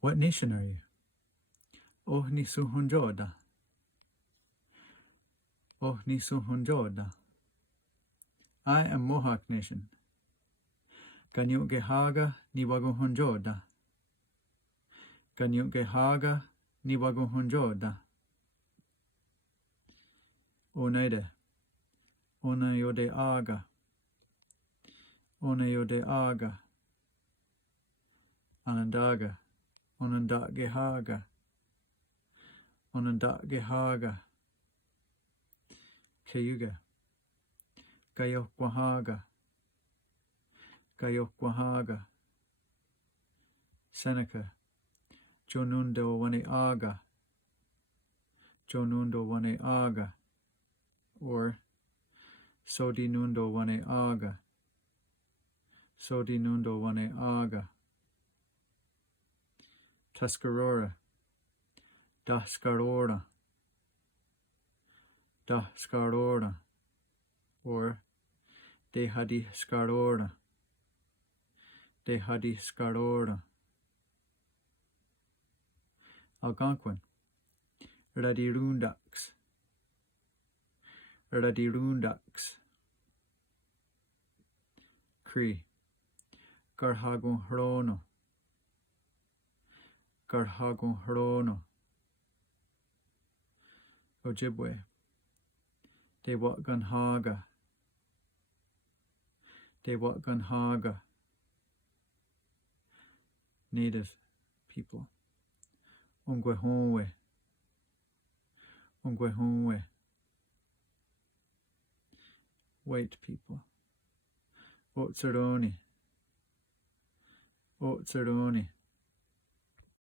What nation are you? Oh ni suhunjoda. Oh ni suhunjoda. I am Mohawk Nation. Kanyen'kéha ni waguhunjoda. Kanyen'kéha ni waguhunjoda. Oneide. Ona yode aga. Ona yode aga. Anandaga. Onandagehaga. Onandagehaga. Kayuga. Kayokwahaga. Kayokwahaga. Seneca. Jonundo wane aga. Jonundo wane aga. Or Sodi nundo wane aga. Sodi nundo wane aga. Tuscarora. Dascarora. Dascarora. Or De hadi scarora. De hadi scarora. Algonquin. Radirundax. Radirundax. Cree. Garhagun hrono. Garhagun hrono. Ojibwe. De Waganhaga. De Waganhaga. Native people. Ungwehonwe. Ungwehonwe. White people. Otsaroni. Otsaroni.